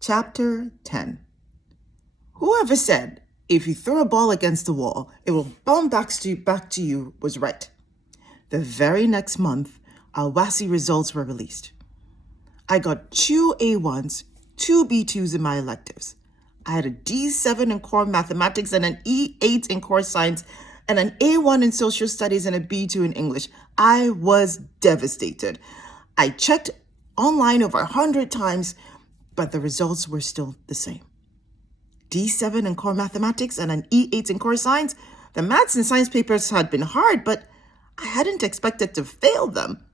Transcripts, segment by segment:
Chapter 10. Whoever said, if you throw a ball against the wall, it will bounce back to you was right. The very next month, our WASI results were released. I got 2 A1s, 2 B2s in my electives. I had a D7 in core mathematics and an E8 in core science and an A1 in social studies and a B2 in English. I was devastated. I checked online over 100 times, but the results were still the same. D7 in core mathematics and an E8 in core science. The maths and science papers had been hard, but I hadn't expected to fail them.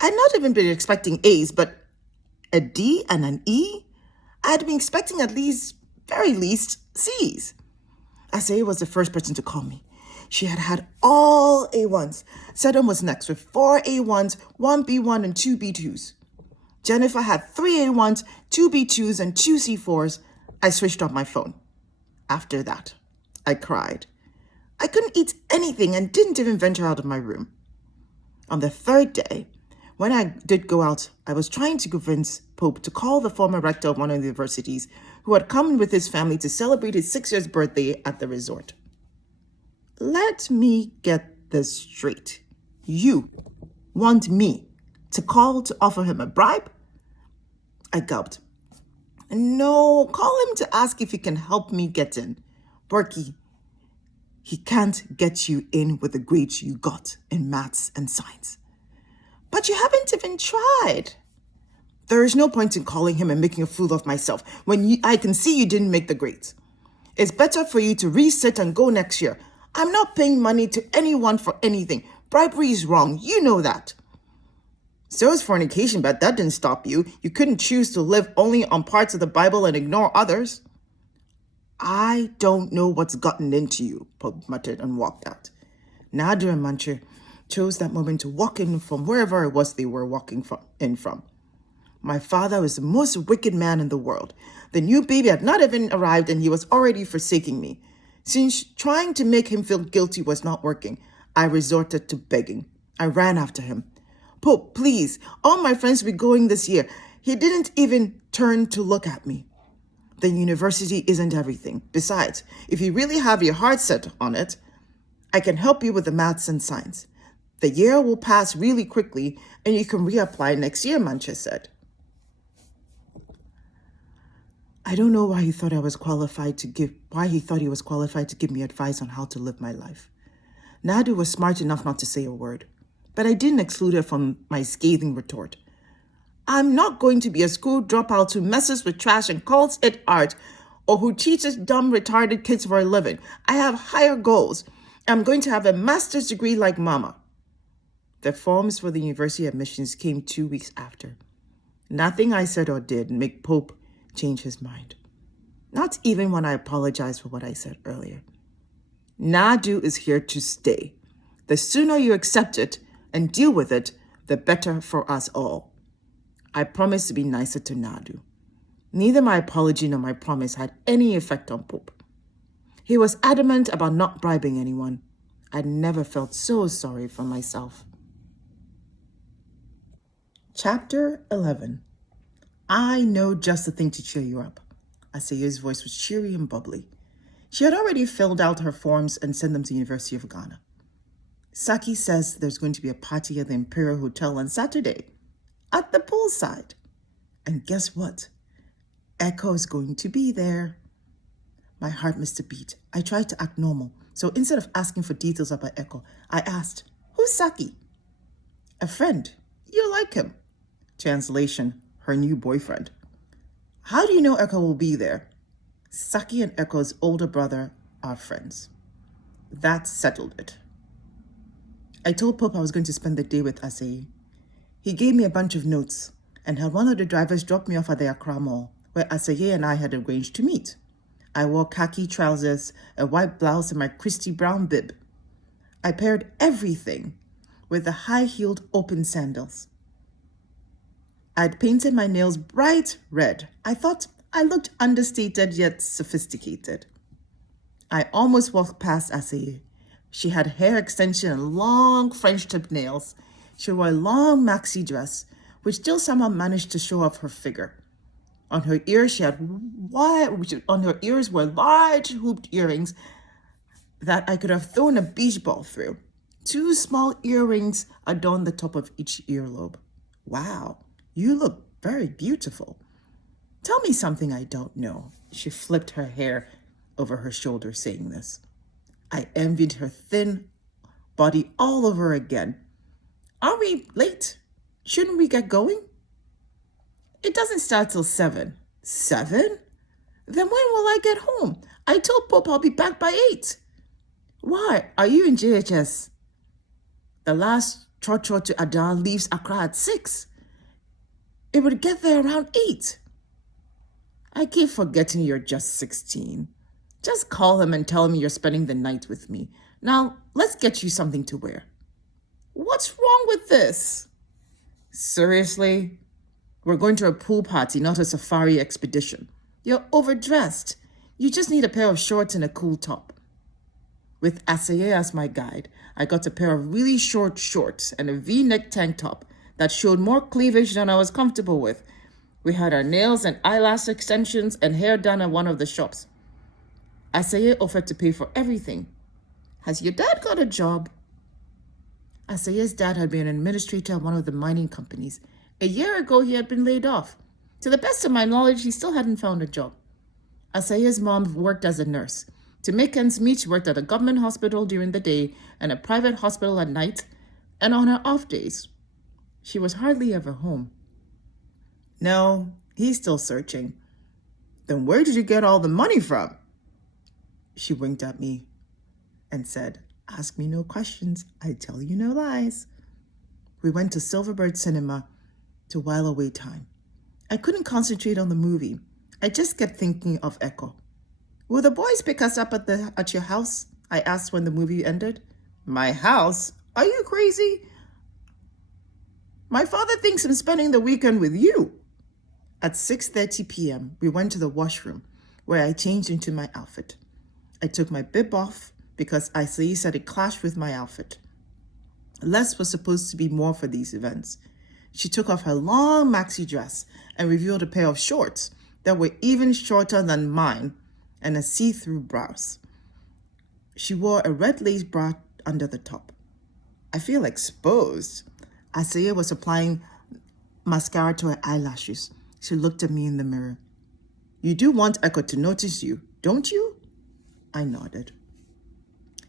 I'd not even been expecting A's, but a D and an E? I'd been expecting at least, very least, C's. Asa was the first person to call me. She had had all A1s. Sedum was next with 4 A1s, 1 B1 and 2 B2s. Jennifer had 3 A1s, 2 B2s, and 2 C4s. I switched off my phone. After that, I cried. I couldn't eat anything and didn't even venture out of my room. On the third day, when I did go out, I was trying to convince Pope to call the former rector of one of the universities who had come with his family to celebrate his 6th birthday at the resort. Let me get this straight. You want me to call to offer him a bribe? I gulped. No, call him to ask if he can help me get in. Berkey, he can't get you in with the grades you got in maths and science. But you haven't even tried. There is no point in calling him and making a fool of myself when I can see you didn't make the grades. It's better for you to resit and go next year. I'm not paying money to anyone for anything. Bribery is wrong. You know that. So is fornication, but that didn't stop you. You couldn't choose to live only on parts of the Bible and ignore others. I don't know what's gotten into you, Pope muttered and walked out. Nadia and Manche chose that moment to walk in from wherever it was they were walking from. My father was the most wicked man in the world. The new baby had not even arrived and he was already forsaking me. Since trying to make him feel guilty was not working, I resorted to begging. I ran after him. Pope, please, all my friends will be going this year. He didn't even turn to look at me. The university isn't everything. Besides, if you really have your heart set on it, I can help you with the maths and science. The year will pass really quickly and you can reapply next year, Manche said. I don't know why he thought he was qualified to give me advice on how to live my life. Nadu was smart enough not to say a word, but I didn't exclude her from my scathing retort. I'm not going to be a school dropout who messes with trash and calls it art, or who teaches dumb, retarded kids for a living. I have higher goals. I'm going to have a master's degree like Mama. The forms for the university admissions came 2 weeks after. Nothing I said or did made Pope change his mind. Not even when I apologized for what I said earlier. Nadu is here to stay. The sooner you accept it and deal with it, the better for us all. I promised to be nicer to Nadu. Neither my apology nor my promise had any effect on Pope. He was adamant about not bribing anyone. I'd never felt so sorry for myself. Chapter 11. I know just the thing to cheer you up. Asaye's voice was cheery and bubbly. She had already filled out her forms and sent them to the University of Ghana. Saki says there's going to be a party at the Imperial Hotel on Saturday, at the poolside. And guess what? Echo is going to be there. My heart missed a beat. I tried to act normal, so instead of asking for details about Echo, I asked, who's Saki? A friend. You like him. Translation, her new boyfriend. How do you know Echo will be there? Saki and Echo's older brother are friends. That settled it. I told Pope I was going to spend the day with Asayi. He gave me a bunch of notes and had one of the drivers drop me off at the Accra Mall, where Asayi and I had arranged to meet. I wore khaki trousers, a white blouse, and my Christy Brown bib. I paired everything. with the high-heeled open sandals. I'd painted my nails bright red. I thought I looked understated yet sophisticated. I almost walked past Aseye. She had hair extension and long French tip nails. She wore a long maxi dress, which still somehow managed to show off her figure. On her ears, were large hooped earrings that I could have thrown a beach ball through. 2 small earrings adorned the top of each earlobe. Wow, you look very beautiful. Tell me something I don't know. She flipped her hair over her shoulder saying this. I envied her thin body all over again. Are we late? Shouldn't we get going? It doesn't start till 7. 7? Then when will I get home? I told Pope I'll be back by 8. Why? Are you in JHS? The last trotro to Adan leaves Accra at 6. It would get there around 8. I keep forgetting you're just 16. Just call him and tell him you're spending the night with me. Now, let's get you something to wear. What's wrong with this? Seriously? We're going to a pool party, not a safari expedition. You're overdressed. You just need a pair of shorts and a cool top. With Aseye as my guide, I got a pair of really short shorts and a V-neck tank top that showed more cleavage than I was comfortable with. We had our nails and eyelash extensions and hair done at one of the shops. Aseye offered to pay for everything. Has your dad got a job? Asaye's dad had been an administrator at one of the mining companies. A year ago, he had been laid off. To the best of my knowledge, he still hadn't found a job. Asaye's mom worked as a nurse. To make ends meet, she worked at a government hospital during the day and a private hospital at night, and on her off days. She was hardly ever home. No, he's still searching. Then where did you get all the money from? She winked at me and said, ask me no questions. I tell you no lies. We went to Silverbird Cinema to while away time. I couldn't concentrate on the movie. I just kept thinking of Echo. Will the boys pick us up at your house? I asked when the movie ended. My house? Are you crazy? My father thinks I'm spending the weekend with you. At 6:30 p.m., we went to the washroom where I changed into my outfit. I took my bib off because Aseye said it clashed with my outfit. Less was supposed to be more for these events. She took off her long maxi dress and revealed a pair of shorts that were even shorter than mine and a see-through blouse. She wore a red lace bra under the top. I feel exposed. Aseye was applying mascara to her eyelashes. She looked at me in the mirror. You do want Echo to notice you, don't you? I nodded.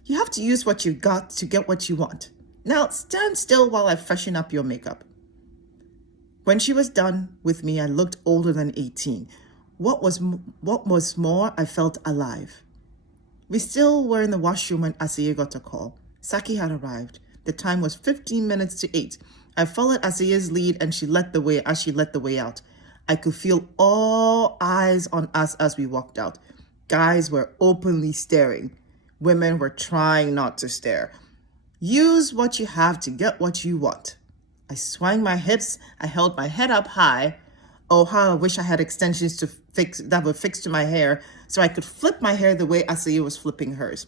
You have to use what you got to get what you want. Now stand still while I freshen up your makeup. When she was done with me, I looked older than 18. What was more, I felt alive. We still were in the washroom when Aseye got a call. Saki had arrived. The time was 15 minutes to 8. I followed Asaye's lead and she led the way out. I could feel all eyes on us as we walked out. Guys were openly staring. Women were trying not to stare. Use what you have to get what you want. I swung my hips. I held my head up high. Oh, how I wish I had extensions that were fixed to my hair so I could flip my hair the way Aseye was flipping hers.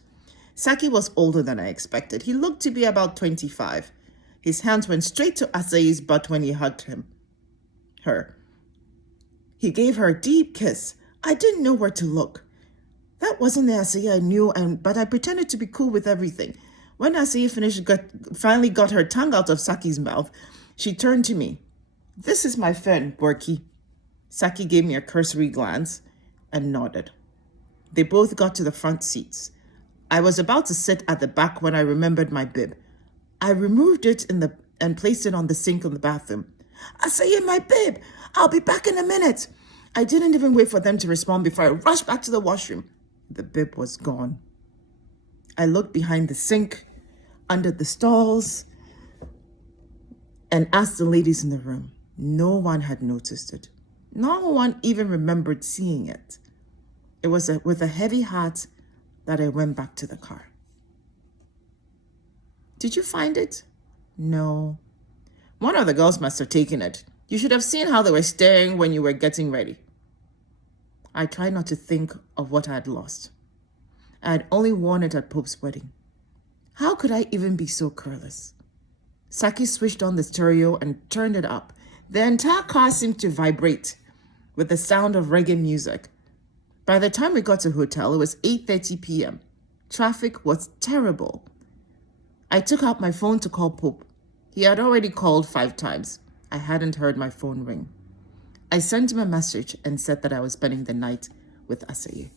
Saki was older than I expected. He looked to be about 25. His hands went straight to Asaye's butt when he hugged her. He gave her a deep kiss. I didn't know where to look. That wasn't the Aseye I knew, but I pretended to be cool with everything. When Aseye finally got her tongue out of Saki's mouth, she turned to me. This is my friend, Borky. Saki gave me a cursory glance and nodded. They both got to the front seats. I was about to sit at the back when I remembered my bib. I removed it and placed it on the sink in the bathroom. Aseye, my bib! I'll be back in a minute. I didn't even wait for them to respond before I rushed back to the washroom. The bib was gone. I looked behind the sink, under the stalls, and asked the ladies in the room. No one had noticed it. No one even remembered seeing it. It was with a heavy heart that I went back to the car. Did you find it? No. One of the girls must have taken it. You should have seen how they were staring when you were getting ready. I tried not to think of what I had lost. I had only worn it at Pope's wedding. How could I even be so careless? Saki switched on the stereo and turned it up. The entire car seemed to vibrate with the sound of reggae music. By the time we got to the hotel, it was 8:30 p.m. Traffic was terrible. I took out my phone to call Pope. He had already called 5 times. I hadn't heard my phone ring. I sent him a message and said that I was spending the night with Asaye.